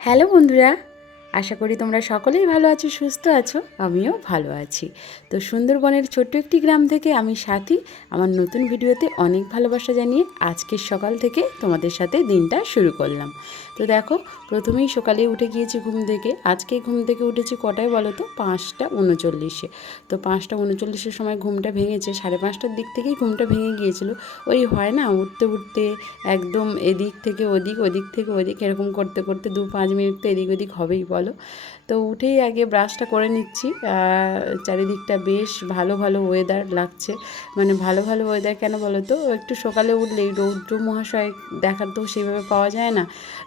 Hello বন্ধুরা আশা করি তোমরা সকলেই ভালো আছো, সুস্থ আছো, আমিও ভালো আছি। তো সুন্দরবনের ছোট্ট একটি গ্রাম থেকে আমি সাথী, আমার নতুন ভিডিওতে অনেক ভালোবাসা জানিয়ে আজকের সকাল থেকে তোমাদের সাথে দিনটা শুরু করলাম। তো দেখো, প্রথমেই সকালে উঠে গিয়েছি ঘুম থেকে। আজকে ঘুম থেকে উঠেছি কটায় বলো তো? পাঁচটা উনচল্লিশে। তো পাঁচটা উনচল্লিশের সময় ঘুমটা ভেঙেছে, সাড়ে পাঁচটার দিক থেকেই ঘুমটা ভেঙে গিয়েছিল। ওই হয় না, উঠতে উঠতে একদম এদিক থেকে ওদিক ওদিক থেকে ওদিক, এরকম করতে করতে দু পাঁচ মিনিট তো এদিক ওদিক হবেই বলো। তো উঠেই আগে ব্রাশটা করে নিচ্ছি। চারিদিকটা বেশ ভালো ভালো ওয়েদার লাগছে। মানে ভালো ভালো ওয়েদার কেন বলো তো? একটু সকালে উঠলেই রৌদ্র মহাশয় দেখার তো সেইভাবে পাওয়া যায় না।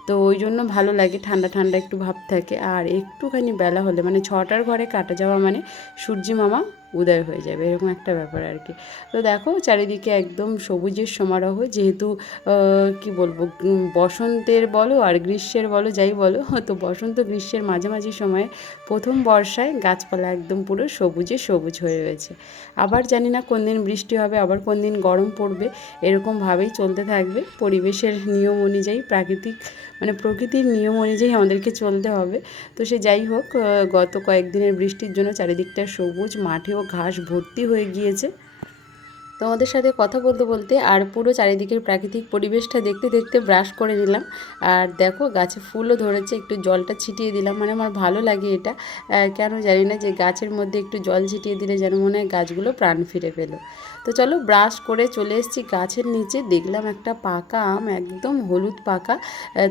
তো ওই জন্য ভালো লাগে, ঠান্ডা ঠান্ডা একটু ভাব থাকে। আর একটুখানি বেলা হলে মানে ছটার ঘরে কাটা যাওয়া মানে সূর্যি মামা উদয় হয়ে যাবে, এরকম একটা ব্যাপার আর কি। তো দেখো চারিদিকে একদম সবুজের সমারোহ, যেহেতু কি বলব বসন্তের বলো আর গ্রীষ্মের বলো, যাই বলো, তো বসন্ত গ্রীষ্মের মাঝামাঝি সময়ে প্রথম বর্ষায় গাছপালা একদম পুরো সবুজে সবুজ হয়ে রয়েছে। আবার জানি না কোন দিন বৃষ্টি হবে, আবার কোন দিন গরম পড়বে এরকমভাবেই চলতে থাকবে। পরিবেশের নিয়ম অনুযায়ী, প্রাকৃতিক মানে প্রকৃতির নিয়ম অনুযায়ী আমাদেরকে চলতে হবে। তো সে যাই হোক গত কয়েকদিনের বৃষ্টির জন্য চারিদিকটা সবুজ, মাঠেও ঘাস ভর্তি হয়ে গিয়েছে। তোমাদের সাথে কথা বলতে বলতে আর পুরো চারিদিকের প্রাকৃতিক পরিবেশটা দেখতে দেখতে ব্রাশ করে নিলাম। আর দেখো, গাছে ফুলও ধরেছে, একটু জলটা ছিটিয়ে দিলাম। মানে আমার ভালো লাগে এটা। কেন জানি না যে গাছের মধ্যে একটু জল ছিটিয়ে দিলে যেন মনে হয় গাছগুলো প্রাণ ফিরে পেল। তো চলো ব্রাশ করে চলে এসেছি গাছের নিচে। দেখলাম একটা পাকা আম, একদম হলুদ পাকা।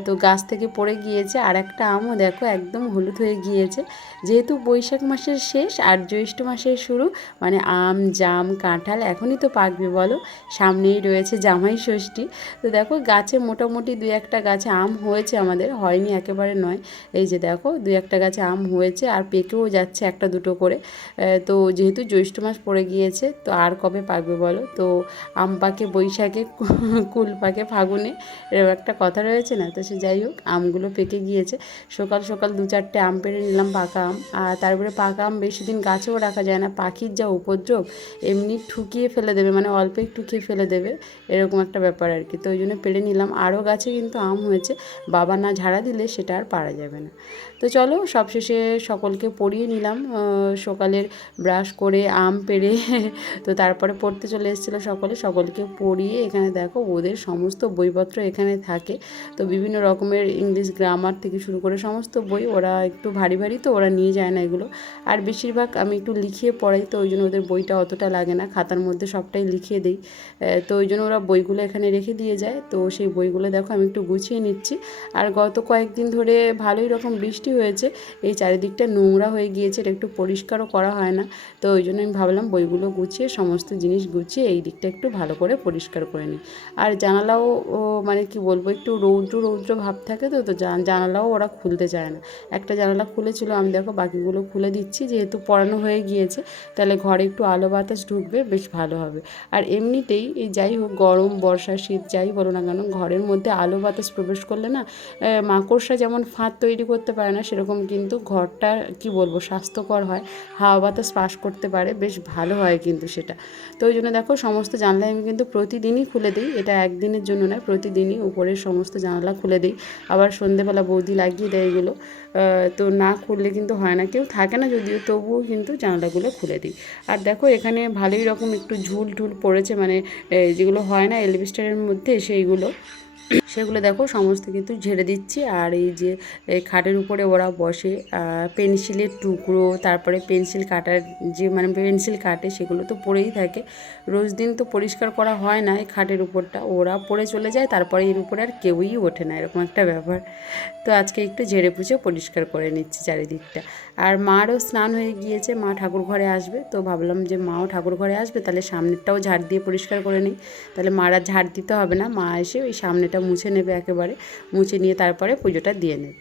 তো গাছ থেকে পড়ে গিয়েছে। আর একটা আমও দেখো, একদম হলুদ হয়ে গিয়েছে। যেহেতু বৈশাখ মাসের শেষ আর জ্যৈষ্ঠ মাসের শুরু মানে আম, জাম, কাঁঠাল এখনই তো পাকবে বলো। সামনেই রয়েছে জামাই ষষ্ঠী। তো দেখো গাছে মোটামুটি দুই একটা গাছে আম হয়েছে আমাদের, হয়নি একেবারে নয়। এই যে দেখো, দুই একটা গাছে আম হয়েছে আর পেকেও যাচ্ছে একটা দুটো করে। তো যেহেতু জ্যৈষ্ঠ মাস পড়ে গিয়েছে, তো আর কবে পাকবে বলো? তো আম পাকে, বৈশাখে, কুল পাকে, ফাগুনে এরকম একটা কথা রয়েছে না? তো সে যাই হোক, আমগুলো পেকে গিয়েছে। সকাল সকাল দু চারটে আম পেড়ে নিলাম পাকা আম। আর তারপরে পাকা আম বেশি দিন গাছেও রাখা যায় না। পাখির যা উপদ্রব, এমনি ঠুকিয়ে ফেলে দেবে মানে অল্প একটু খেয়ে ফেলে দেবে, এরকম একটা ব্যাপার আর কি। তো ওই জন্য পেড়ে নিলাম। আরও গাছে কিন্তু আম হয়েছে। বাবা না ঝাড়া দিলে সেটা আর পারা যাবে না। তো চলো সবশেষে সকলকে পড়িয়ে নিলাম সকালের ব্রাশ করে আম পেড়ে, তো তারপরে পড়তে চলে এসেছিল সকলে, সকলকে পড়িয়ে এখানে দেখো ওদের সমস্ত বইপত্র এখানে থাকে। তো বিভিন্ন রকমের ইংলিশ গ্রামার থেকে শুরু করে সমস্ত বই ওরা একটু ভারী ভারী তো ওরা নিয়ে যায় না এগুলো। আর বেশিরভাগ আমি একটু লিখিয়ে পড়াই, তো ওই জন্য ওদের বইটা অতটা লাগে না, খাতার মধ্যে সবটাই লিখিয়ে দিই। তো ওই জন্য ওরা বইগুলো এখানে রেখে দিয়ে যায়। তো সেই বইগুলো দেখো আমি একটু গুছিয়ে নিচ্ছি। আর গত কয়েকদিন ধরে ভালোই রকম বৃষ্টি হয়েছে, এই চারিদিকটা নোংরা হয়ে গিয়েছে, এটা একটু পরিষ্কারও করা হয় না। তো ওই জন্য আমি ভাবলাম বইগুলো গুছিয়ে, সমস্ত জিনিস গুছিয়ে এই দিকটা একটু ভালো করে পরিষ্কার করে নিই। আর জানালাও মানে কি বলব, একটু রৌদ্র রৌদ্র ভাব থাকে তো তো জানালাও ওরা খুলতে চায় না। একটা জানালা খুলেছিল, আমি দেখো বাকিগুলো খুলে দিচ্ছি, যেহেতু পড়ানো হয়ে গিয়েছে, তাহলে ঘরে একটু আলো বাতাস ঢুকবে, বেশ ভালো হবে। আর এমনিতেই এই যাই হোক, গরম, বর্ষা, শীত, যাই বলো না কেন, ঘরের মধ্যে আলো বাতাস প্রবেশ করলে না মাকড়সা যেমন ফাঁদ তৈরি করতে পারে না সেরকম কিন্তু ঘরটা কি বলব, স্বাস্থ্যকর হয়। হাওয়া বাতাস পাস করতে পারে, বেশ ভালো হয় কিন্তু সেটা। তো ওই জন্য দেখো, সমস্ত জানলা আমি কিন্তু প্রতিদিনই খুলে দিই। এটা একদিনের জন্য নয়, প্রতিদিনই উপরের সমস্ত জানলা খুলে দিই। আবার সন্ধেবেলা বৌদি লাগিয়ে দেয় এগুলো। তো না খুললে কিন্তু হয় না, কেউ থাকে না যদিও, তবুও কিন্তু জানলাগুলো খুলে দিই। আর দেখো, এখানে ভালোই রকম একটু ঝুল টুল পড়েছে মানে যেগুলো হয় না এলবিস্টারের মধ্যে, সেইগুলো। সেগুলো দেখো সমস্ত কিন্তু ঝেড়ে দিচ্ছি। আর এই যে খাটের উপরে ওরা বসে পেন্সিলের টুকরো, তারপরে পেন্সিল কাটার যে মানে পেন্সিল কাটে সেগুলো তো পড়েই থাকে। রোজ দিন তো পরিষ্কার করা হয় না এই খাটের উপরটা, ওরা পড়ে চলে যায়, তারপরে এর উপরে আর কেউই ওঠে না, এরকম একটা ব্যাপার। তো আজকে একটু ঝেড়ে পুছে পরিষ্কার করে নিচ্ছি চারিদিকটা। আর মারও স্নান হয়ে গিয়েছে, মা ঠাকুর ঘরে আসবে। তো ভাবলাম যে মাও ঠাকুর ঘরে আসবে, তাহলে সামনেরটাও ঝাড় দিয়ে পরিষ্কার করে নিই। তাহলে মার ঝাড় দিতে হবে না, মা এসে ওই সামনেটা মুছে নেবে একেবারে, মুছে নিয়ে তারপরে পুজোটা দিয়ে নেবে।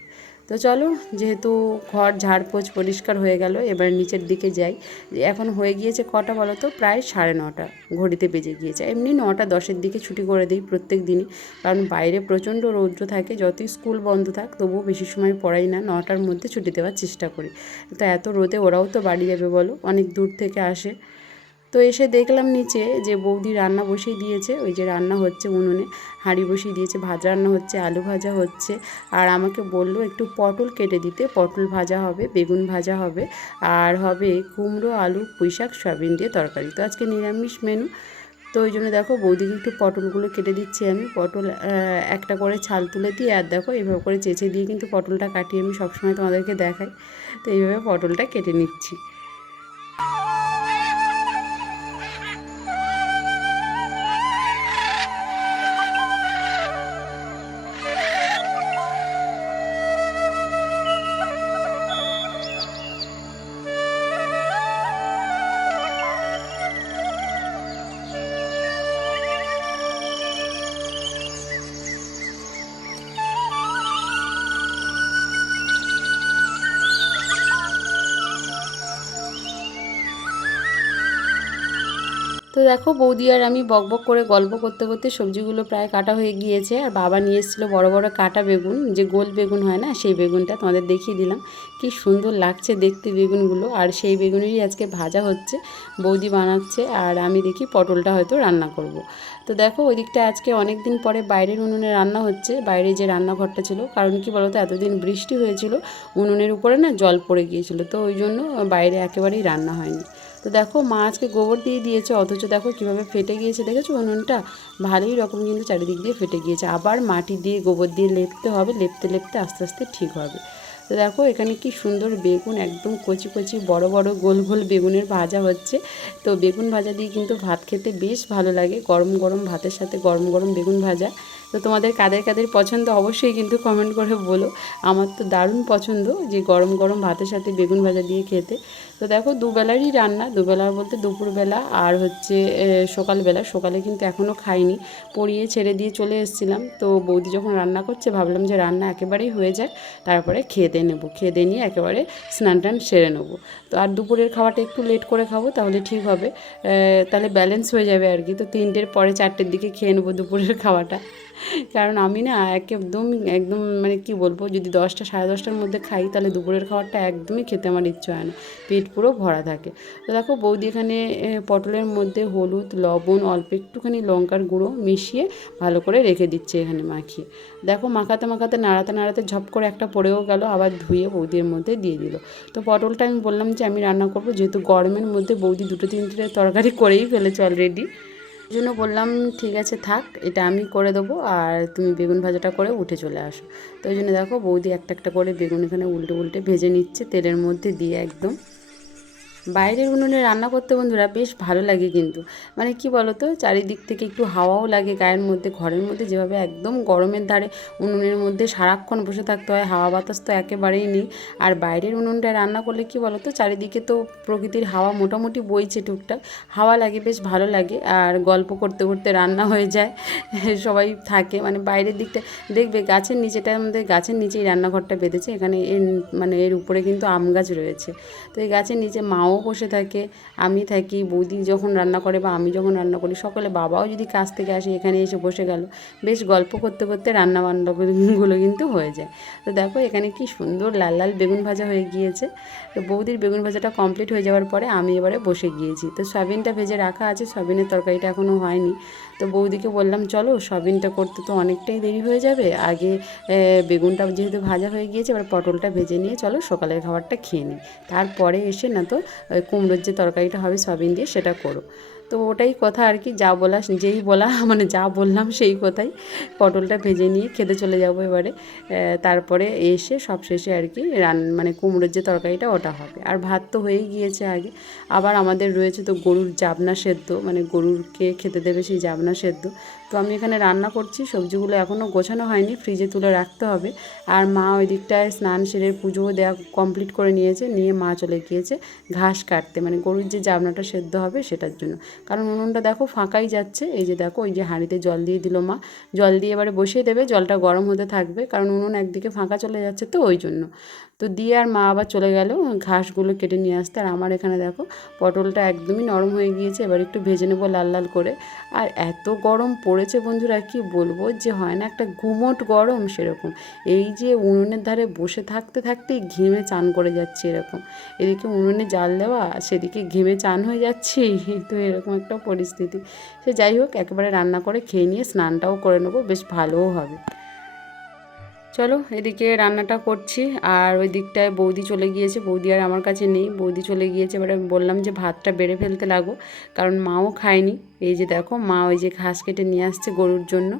তো চলো, যেহেতু ঘর ঝাড়পোছ পরিষ্কার হয়ে গেল, এবার নিচের দিকে যাই। এখন হয়ে গিয়েছে কটা বলো তো? প্রায় সাড়ে নটা, ঘড়িতে বেজে গিয়েছে। এমনি নটা দশের দিকে ছুটি করে দিই প্রত্যেক দিনই, কারণ বাইরে প্রচণ্ড রৌদ্র থাকে, যতই স্কুল বন্ধ থাক, তবুও বেশি সময় পড়াই না, নটার মধ্যে ছুটি দেওয়ার চেষ্টা করি। তো এত রোদে ওরাও তো বাড়ি যাবে বলো, অনেক দূর থেকে আসে। তো এসে দেখলাম নিচে যে বৌদি রান্না বসিয়ে দিয়েছে, ওই যে রান্না হচ্ছে উনুনে, হাঁড়ি বসিয়ে দিয়েছে, ভাত রান্না হচ্ছে, আলু ভাজা হচ্ছে, আর আমাকে বলল একটু পটল কেটে দিতে, পটল ভাজা হবে, বেগুন ভাজা হবে, আর হবে কুমড়ো, আলু, পুঁইশাক, সয়াবিন দিয়ে তরকারি। তো আজকে নিরামিষ মেনু তো ওই জন্য দেখো বৌদিকে একটু পটলগুলো কেটে দিচ্ছি আমি, পটল একটা করে ছাল তুলে দিয়ে, আর দেখো এইভাবে করে চেঁচে দিয়ে কিন্তু পটলটা কাটিয়ে আমি সবসময় তোমাদেরকে দেখাই। তো এইভাবে পটলটা কেটে নিচ্ছি। দেখো, বৌদি আর আমি বকবক করে গল্প করতে করতে সবজিগুলো প্রায় কাটা হয়ে গিয়েছে আর বাবা নিয়ে এসেছিল বড় বড় কাটা বেগুন, যে গোল বেগুন হয় না, সেই বেগুনটা তোমাদের দেখিয়ে দিলাম কি সুন্দর লাগছে দেখতে বেগুনগুলো আর সেই বেগুনেরই আজকে ভাজা হচ্ছে, বৌদি বানাচ্ছে আর আমি দেখি পটলটা হয়তো রান্না করব। তো দেখো ওই দিকটা আজকে অনেক দিন পরে বাইরের উনুনে রান্না হচ্ছে, বাইরে যে রান্নাঘরটা ছিল, কারণ কি বলতো, এতদিন বৃষ্টি হয়েছিল, উনুনের উপরে না জল পড়ে গিয়েছিল, তো ওই জন্য বাইরে একেবারেই রান্না হয়নি তো দেখো, মা আজকে গোবর দিয়ে দিয়েছে, অথচ দেখো কীভাবে ফেটে গিয়েছে। দেখেছ? উনুনটা ভালোই রকম কিন্তু চারিদিক দিয়ে ফেটে গিয়েছে। আবার মাটি দিয়ে গোবর দিয়ে লেপতে হবে, লেপতে লেপতে আস্তে আস্তে ঠিক হবে। তো দেখো, এখানে কি সুন্দর বেগুন, একদম কচি কচি, বড় বড় গোল গোল বেগুনের ভাজা হচ্ছে। তো বেগুন ভাজা দিয়ে কিন্তু ভাত খেতে বেশ ভালো লাগে, গরম গরম ভাতের সাথে গরম গরম বেগুন ভাজা। তো তোমাদের কাদের কাদের পছন্দ অবশ্যই কিন্তু কমেন্ট করে বলো। আমার তো দারুণ পছন্দ যে গরম গরম ভাতের সাথে বেগুন ভাজা দিয়ে খেতে। তো দেখো দুবেলারই রান্না, দুবেলা বলতে দুপুরবেলা আর হচ্ছে সকালবেলা। সকালে কিন্তু এখনও খাইনি, পড়িয়ে ছেড়ে দিয়ে চলে এসেছিলাম। তো বৌদি যখন রান্না করছে, ভাবলাম যে রান্না একেবারেই হয়ে যায় তারপরে খেয়ে দিয়ে নেব। খেয়ে দিয়ে নিয়ে একেবারে স্নান টান সেরে নেব। তো আর দুপুরের খাওয়াটা একটু লেট করে খাব, তাহলে ঠিক হবে। তাহলে ব্যালেন্স হয়ে যাবে আর কি। তো তিনটের পরে চারটের দিকে খেয়ে নেব দুপুরের খাওয়াটা। কারণ আমি না একদম একদম মানে কি বলব, যদি দশটা, সাড়ে দশটার মধ্যে খাই, তাহলে দুপুরের খাবারটা একদমই খেতে আমার ইচ্ছে হয় না। পেট পুরো ভরা থাকে। তো দেখো বৌদি এখানে পটলের মধ্যে হলুদ, লবণ, অল্প একটুখানি লঙ্কার গুঁড়ো মিশিয়ে ভালো করে রেখে দিচ্ছে এখানে মাখিয়ে। দেখো মাখাতে মাখাতে, নাড়াতে নাড়াতে ঝপ করে একটা পড়েও গেল, আবার ধুয়ে বৌদির মধ্যে দিয়ে দিল। তো পটলটা আমি বললাম যে আমি রান্না করব, যেহেতু গরমের মধ্যে বৌদি দুটো তিনটে তরকারি করেই ফেলেছে অলরেডি জন্য বললাম, ঠিক আছে, থাক, এটা আমি করে দেবো, আর তুমি বেগুন ভাজাটা করে উঠে চলে আসো। তো ওই জন্য দেখো বৌদি একটা একটা করে বেগুন এখানে উল্টে উল্টে ভেজে নিচ্ছে, তেলের মধ্যে দিয়ে একদম। বাইরের উনুনে রান্না করতে বন্ধুরা বেশ ভালো লাগে কিন্তু। মানে কি বলতো? চারিদিক থেকে একটু হাওয়াও লাগে, গায়ের মধ্যে, ঘরের মধ্যে যেভাবে একদম গরমের ধারে উনুনের মধ্যে সারাক্ষণ বসে থাকতে হয়, হাওয়া বাতাস তো একেবারেই নেই। আর বাইরের উনুনটায় রান্না করলে কি বলতো? চারিদিকে তো প্রকৃতির হাওয়া মোটামুটি বইছে টুকটাক, হাওয়া লাগে, বেশ ভালো লাগে। আর গল্প করতে করতে রান্না হয়ে যায়, সবাই থাকে। মানে বাইরের দিকটা দেখবে, গাছের নিচেটার মধ্যে, গাছের নিচেই রান্নাঘরটা বেঁধেছে, এখানে এর মানে এর উপরে কিন্তু আম গাছ রয়েছে। তো এই গাছের নিচে মাও বসে থাকে, আমি থাকি, বৌদি যখন রান্না করে বা আমি যখন রান্না করি, সকলে বাবাও যদি কাজ থেকে আসে, এখানে এসে বসে গেল। বেশ গল্প করতে করতে রান্না বান্নাগুলো কিন্তু হয়ে যায়। তো দেখো এখানে কি সুন্দর লাল লাল বেগুন ভাজা হয়ে গিয়েছে। তো বৌদির বেগুন ভাজাটা কমপ্লিট হয়ে যাওয়ার পরে আমি এবারে বসে গিয়েছি। তো সয়াবিনটা ভেজে রাখা আছে, সয়াবিনের তরকারিটা এখনও হয়নি। তো বৌদিকে বললাম, চলো, সবিনটা করতে তো অনেকটাই দেরি হয়ে যাবে। আগে বেগুনটা যেহেতু ভাজা হয়ে গিয়েছে, এবার পটলটা ভেজে নিয়ে চলো, সকালের খাবারটা খেয়ে নিই। তারপরে এসে না তো কুমড়োর যে তরকারিটা হবে সবিন দিয়ে, সেটা করো। তো ওটাই কথা আর কি, যা বলা যেই বলা মানে যা বললাম সেই কথাই। পটলটা ভেজে নিয়ে খেতে চলে যাব এবারে। তারপরে এসে সব শেষে আর কি রান মানে কুমড়োর যে তরকারিটা ওটা হবে। আর ভাত তো হয়েই গিয়েছে আগে। আবার আমাদের রয়েছে তো গরুর জাবনা সেদ্ধ মানে গরুরকে খেতে দেবে সেই জাবনা সেদ্ধ। তো আমি এখানে রান্না করছি, সবজিগুলো এখনও গোছানো হয়নি ফ্রিজে তুলে রাখতে হবে। আর মা ওই দিকটায় স্নান সেরে পুজোও দেওয়া কমপ্লিট করে নিয়েছে, নিয়ে মা চলে গিয়েছে ঘাস কাটতে। মানে গরুর যে জাবনাটা সেদ্ধ হবে সেটার জন্য। কারণ উনুনটা দেখো ফাঁকাই যাচ্ছে, এই যে দেখো, ওই যে হাঁড়িতে জল দিয়ে দিল মা। জল দিয়ে এবারে বসিয়ে দেবে, জলটা গরম হতে থাকবে, কারণ উনুন একদিকে ফাঁকা চলে যাচ্ছে তো ওই জন্য। তো দিয়ে আর মা আবার চলে গেল, ঘাসগুলো কেটে নিয়ে আসতে। আর আমার এখানে দেখো, পটলটা একদমই নরম হয়ে গিয়েছে, এবার একটু ভেজে নেব লাল লাল করে। আর এত গরম পড়েছে বন্ধুরা, কি বলব? যে হয় না, একটা গুমট গরম সেরকম। এই যে উনুনের ধারে বসে থাকতে থাকতেই ঘেমে চান করে যাচ্ছে এরকম। এদিকে উনুনে জাল দেওয়া, সেদিকে ঘেমে চান হয়ে যাচ্ছি তো এরকম একটা পরিস্থিতি। সে যাই হোক, একেবারে রান্না করে খেয়ে নিয়ে স্নানটাও করে নেব, বেশ ভালোও হবে। চলো এদিকে রান্নাটা করছি। আর ওই দিকটায় বৌদি চলে গিয়েছে। বৌদি আর আমার কাছে নেই। বৌদি চলে গিয়েছে। এবারে আমি বললাম যে ভাতটা বেড়ে ফেলতে লাগো। কারণ মাও খায়নি। এই যে দেখো, মা ওই যে ঘাস কেটে নিয়ে আসছে গরুর জন্য।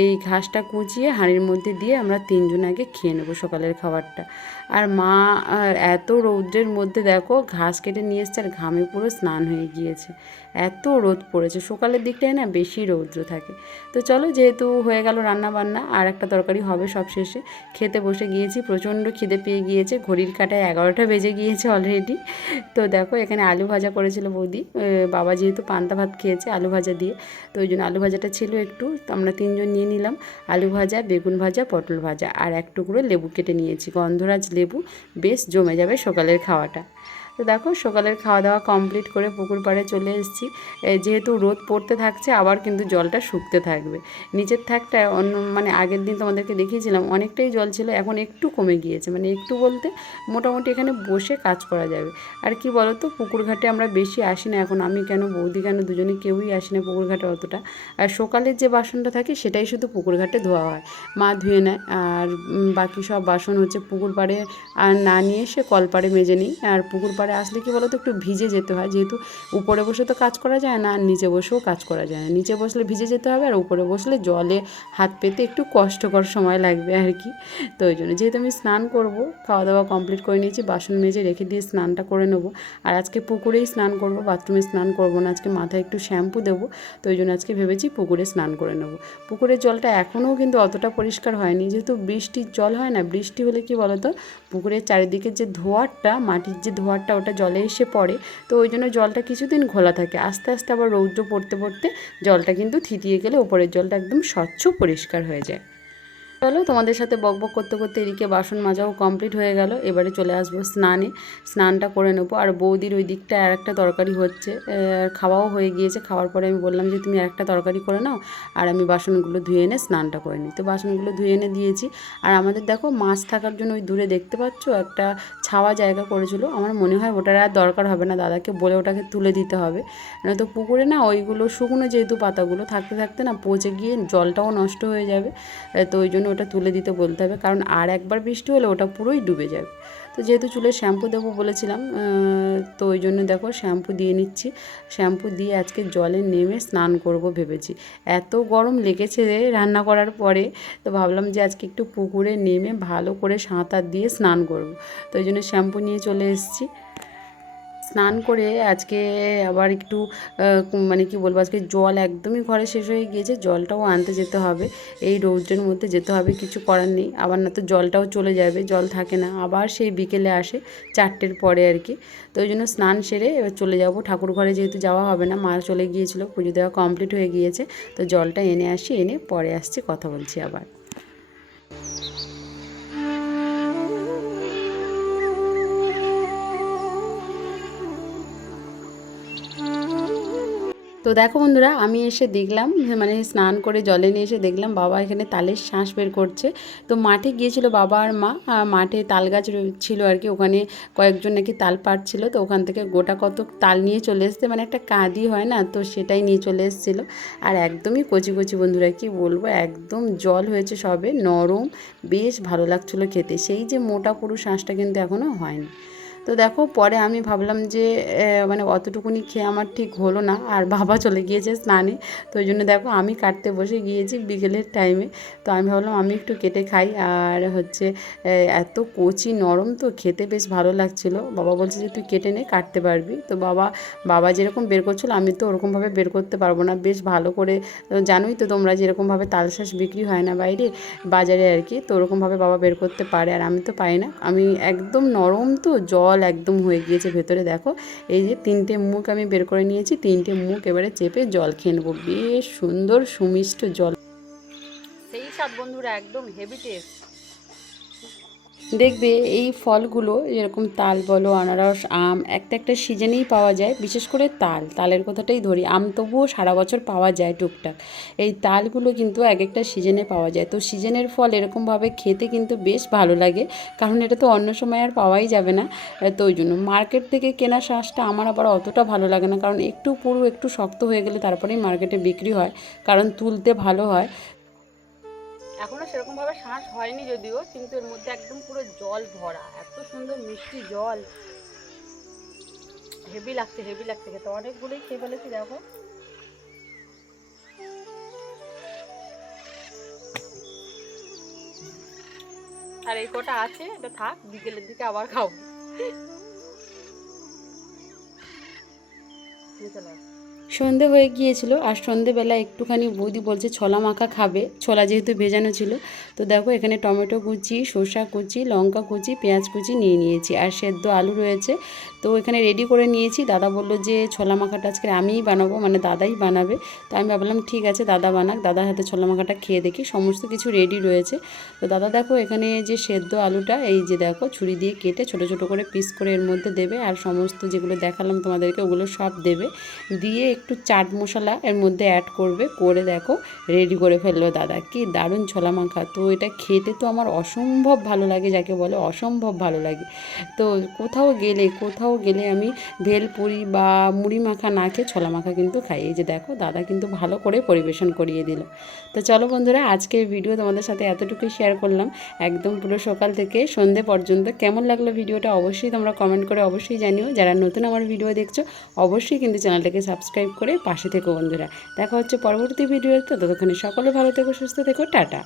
এই ঘাসটা কুচিয়ে হাঁড়ির মধ্যে দিয়ে আমরা তিনজন আগে খেয়ে নেব সকালের খাবারটা। আর মা এত রৌদ্রের মধ্যে দেখো, ঘাস কেটে নিয়ে এসছে আর ঘামে পুরো স্নান হয়ে গিয়েছে। এত রোদ পড়েছে, সকালের দিকটায় না বেশি রৌদ্র থাকে। তো চলো, যেহেতু হয়ে গেল রান্না বান্না আর একটা তরকারি হবে সব শেষে। খেতে বসে গিয়েছি, প্রচণ্ড খিদে পেয়ে গিয়েছে, ঘড়ির কাটায় এগারোটা বেজে গিয়েছে অলরেডি তো দেখো, এখানে আলু ভাজা করেছিল বৌদি। বাবা যেহেতু পান্তা ভাত খেয়েছে আলু ভাজা দিয়ে। তো ওই জন্য আলু ভাজাটা ছিল একটু, তো আমরা তিনজন নিয়ে নিলাম। আলু ভাজা, বেগুন ভাজা, পটল ভাজা, আর এক টুকরো লেবু কেটে নিয়েছি। গন্ধরাজ লেবু, বেশ জমে যাবে সকালের খাওয়াটা। তো দেখো, সকালের খাওয়া দাওয়া কমপ্লিট করে পুকুর পাড়ে চলে এসেছি। যেহেতু রোদ পড়তে থাকছে, আবার কিন্তু জলটা শুকতে থাকবে। নিচের থাকটা অন্য মানে আগের দিন তোমাদেরকে দেখিয়েছিলাম, অনেকটাই জল ছিল, এখন একটু কমে গিয়েছে। মানে একটু বলতে মোটামুটি এখানে বসে কাজ করা যাবে। আর কি বলো তো পুকুর ঘাটে আমরা বেশি আসি না। এখন আমি কেন, বৌদি কেন, দুজনে কেউই আসি না পুকুর ঘাটে অতটা। আর সকালের যে বাসনটা থাকে, সেটাই শুধু পুকুর ঘাটে ধোয়া হয়। মা ধুয়ে নেয়, আর বাকি সব বাসন হচ্ছে পুকুর পাড়ে। আর না নিয়ে এসে কল পাড়ে মেজে নিই। আর পুকুর পাড়ে আসলে কি বলো তো একটু ভিজে যেতে হয়। যেহেতু উপরে বসে তো কাজ করা যায় না, আর নিচে বসেও কাজ করা যায় না। নিচে বসলে ভিজে যেতে হবে, আর উপরে বসলে জলে হাত পেতে একটু কষ্টকর সময় লাগবে আর কি। তো ওই জন্য যেহেতু আমি স্নান করব খাওয়া দাওয়া কমপ্লিট করে নিয়েছি, বাসন মেজে রেখে দিয়ে স্নানটা করে নেব। আর আজকে পুকুরেই স্নান করব, বাথরুমে স্নান করব না, আজকে মাথায় একটু শ্যাম্পু দেবো। তো ওই জন্য আজকে ভেবেছি পুকুরে স্নান করে নেব। পুকুরের জলটা এখনও কিন্তু অতটা পরিষ্কার হয়নি। যেহেতু বৃষ্টির জল হয় না, বৃষ্টি হলে কি বলতো, পুকুরের চারিদিকে যে ধোয়ারটা, মাটির যে ধোয়ারটা ওটা জলে এসে পড়ে। তো ওই জন্য জলটা কিছুদিন ঘোলা থাকে। আস্তে আস্তে আবার রৌদ্র পড়তে পড়তে জলটা কিন্তু থিতিয়ে গেলে ওপরের জলটা একদম স্বচ্ছ পরিষ্কার হয়ে যায়। চলো তোমাদের সাথে বক বক করতে করতে এদিকে বাসন মাজাও কমপ্লিট হয়ে গেল। এবারে চলে আসব স্নানে। স্নানটা করে নেব। আর বৌদির ওই দিকটা আর একটা তরকারি হচ্ছে। খাওয়াও হয়ে গিয়েছে। খাওয়ার পরে আমি বললাম যে, তুমি একটা তরকারি করে নাও আর আমি বাসনগুলো ধুয়ে এনে স্নানটা করে নিই। তো বাসনগুলো ধুয়ে এনে দিয়েছি। আর আমাদের দেখো, মাছ থাকার জন্য ওই দূরে দেখতে পাচ্ছ? একটা ছাওয়া জায়গা করেছিল। আমার মনে হয় ওটার আর দরকার হবে না। দাদাকে বলে ওটাকে তুলে দিতে হবে। নয়তো পুকুরে না ওইগুলো শুকনো যেহেতু পাতাগুলো, থাকতে থাকতে না পচে গিয়ে জলটাও নষ্ট হয়ে যাবে। তো ওই জন্য ওটা তুলে দিতে বলতে হবে, কারণ আর একবার বৃষ্টি হলে ওটা পুরোই ডুবে যাবে। তো যেহেতু চুলে শ্যাম্পু দেবো বলেছিলাম তো ওই জন্য দেখো শ্যাম্পু দিয়ে নিচ্ছি। শ্যাম্পু দিয়ে আজকে জলে নেমে স্নান করব ভেবেছি। এত গরম লেগেছে রান্না করার পরে, তো ভাবলাম যে আজকে একটু পুকুরে নেমে ভালো করে সাঁতার দিয়ে স্নান করব। তো ওই জন্য শ্যাম্পু নিয়ে চলে এসেছি। স্নান করে আজকে আবার একটু মানে কি বলব, আজকে জল একদমই ঘরে শেষ হয়ে গিয়েছে, জলটাও আনতে যেতে হবে। এই রৌদ্রের মধ্যে যেতে হবে, কিছু করার নেই। আবার না তো জলটাও চলে যাবে, জল থাকে না। আবার সেই বিকেলে আসে চারটের পরে আর কি। তো ওই জন্য স্নান সেরে এবার চলে যাব। ঠাকুর ঘরে যেহেতু যাওয়া হবে না, মা চলে গিয়েছিল, পুজো দেওয়া কমপ্লিট হয়ে গিয়েছে। তো জলটা এনে আসি, এনে পরে আসছি, কথা বলছি আবার। তো দেখো বন্ধুরা, আমি এসে দেখলাম মানে স্নান করে জলে নিয়ে এসে দেখলাম বাবা এখানে তালের শ্বাস বের করছে। তো মাঠে গিয়েছিল বাবা আর মা মাঠে তাল গাছ ছিল আর কি, ওখানে কয়েকজন নাকি তাল পাড়ছিল। তো ওখান থেকে গোটা কত তাল নিয়ে চলে এসছে মানে একটা কাঁদি হয় না, তো সেটাই নিয়ে চলে এসেছিল। আর একদমই কচি কচি বন্ধুরা, কি বলব, একদম জল হয়েছে সবে, নরম, বেশ ভালো লাগছিল খেতে। সেই যে মোটা পুরো শ্বাসটা কিন্তু এখনও হয়নি। তো দেখো, পরে আমি ভাবলাম যে মানে অতটুকুনি খেয়ে আমার ঠিক হলো না, আর বাবা চলে গিয়েছে স্নানে। তো ওই জন্য দেখো, আমি কাটতে বসে গিয়েছি বিকেলের টাইমে তো আমি ভাবলাম, আমি একটু কেটে খাই। আর হচ্ছে এত কচি নরম তো খেতে বেশ ভালো লাগছিল। বাবা বলছে যে, তুই কেটে নে, কাটতে পারবি। তো বাবা বাবা যেরকম বের করছিল, আমি তো ওরকমভাবে বের করতে পারব না। বেশ ভালো করে জানোই তো তোমরা যেরকমভাবে তালশাঁস বিক্রি হয় না বাইরে, বাজারে আর কি। তো ওরকমভাবে বাবা বের করতে পারে, আর আমি তো পাই না। আমি একদম নরম তো, জল জল একদম হয়ে গিয়েছে ভেতরে, দেখো। এই যে তিনটে মুখ আমি বের করে নিয়েছি, তিনটে মুখ এবারে চেপে জল খেয়ে নেব। বেশ সুন্দর সুমিষ্ট জল। সেই সব বন্ধুরা একদম হেভি টেস্ট দেখবে এই ফলগুলো যেরকম তাল বলো, আনারস, আম, একটা একটা সিজনেই পাওয়া যায়, বিশেষ করে তাল। তালের কথাটাই ধরি, আম তবুও সারা বছর পাওয়া যায় টুকটাক। এই তালগুলো কিন্তু এক একটা সিজনে পাওয়া যায়। তো সিজনের ফল এরকমভাবে খেতে কিন্তু বেশ ভালো লাগে, কারণ এটা তো অন্য সময় আর পাওয়াই যাবে না। তো ওই জন্য মার্কেট থেকে কেনা শাঁসটা আমার আবার অতটা ভালো লাগে না, কারণ একটু পুরো একটু শক্ত হয়ে গেলে তারপরেই মার্কেটে বিক্রি হয়, কারণ তুলতে ভালো হয়। এখনও সেরকমভাবে শ্বাস হয়নি যদিও, কিন্তু এর মধ্যে একদম পুরো জল ভরা। এত সুন্দর মিষ্টি জল। হেভি লাগছে হেভি লাগছে খেতে। অনেকগুলোই খেয়ে ফেলেছি, দেখো। আর এই কটা আছে, এটা থাক, বিকেলের দিকে আবার খাব। সন্ধে হয়ে গিয়েছিল আর সন্ধেবেলা একটুখানি বৌদি বলছে ছোলা মাখা খাবে। ছোলা যেহেতু ভেজানো ছিল, তো দেখো এখানে টমেটো কুচি শসা কুচি, লঙ্কা কুচি, পেঁয়াজ কুচি নিয়ে নিয়েছি আর সেদ্ধ আলু রয়েছে। তো এখানে রেডি করে নিয়েছি। দাদা বলল যে ছোলা মাখাটা আজকে আমিই বানাবো মানে দাদাই বানাবে। তো আমি ভাবলাম ঠিক আছে, দাদা বানাক, দাদার হাতে ছোলা মাখাটা খেয়ে দেখি, সমস্ত কিছু রেডি রয়েছে। তো দাদা দেখো এখানে যে সেদ্ধ আলুটা, এই যে দেখো ছুরি দিয়ে কেটে ছোট ছোট করে পিস করে এর মধ্যে দেবে আর সমস্ত যেগুলো দেখালাম তোমাদেরকে ওগুলো সব দেবে। দিয়ে একটু চাট মশলা এর মধ্যে অ্যাড করবে, করে দেখো রেডি করে ফেলল দাদা। কি দারুণ ছোলা মাখা। তো এটা খেতে তো আমার অসম্ভব ভালো লাগে, যাকে বলে অসম্ভব ভালো লাগে। তো কোথাও গেলে কোথাও গেলে আমি ভেলপুরি বা মুড়ি মাখা না খেয়ে ছোলা মাখা কিন্তু খাই। এই যে দেখো, দাদা কিন্তু ভালো করে পরিবেশন করিয়ে দিল। তো চলো বন্ধুরা, আজকের ভিডিও তোমাদের সাথে এতটুকুই শেয়ার করলাম। একদম পুরো সকাল থেকে সন্ধে পর্যন্ত। কেমন লাগল ভিডিওটা অবশ্যই তোমরা কমেন্ট করে অবশ্যই জানিও। যারা নতুন আমার ভিডিও দেখছ, অবশ্যই কিন্তু চ্যানেলটাকে সাবস্ক্রাইব করে পাশে থেকো বন্ধুরা। দেখা হচ্ছে পরবর্তী ভিডিওতে। ততক্ষণে সকলে ভালো থেকো, সুস্থ থেকো, টাটা।